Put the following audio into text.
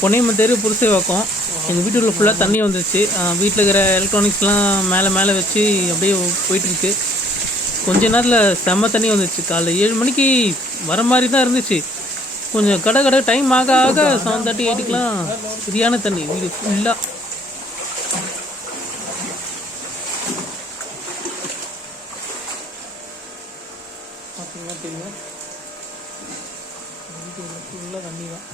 பொன்னியம்மன் புருஷவாக்கம் எங்கள் வீட்டுக்குள்ள ஃபுல்லாக தண்ணி வந்துச்சு. வீட்டில் இருக்கிற எலக்ட்ரானிக்ஸ்லாம் மேலே வச்சு அப்படியே போயிட்டுருக்கு. கொஞ்ச நேரத்தில் செம்ம தண்ணி வந்துச்சு. காலைல 7 மணிக்கு வர மாதிரி தான் இருந்துச்சு. கொஞ்சம் கடை டைம் ஆக 7:30 8க்குலாம் சரியான தண்ணி வீடு ஃபுல்லாக. பார்த்தீங்கன்னா தெரியும், வீட்டு ஃபுல்லாக தண்ணி தான்.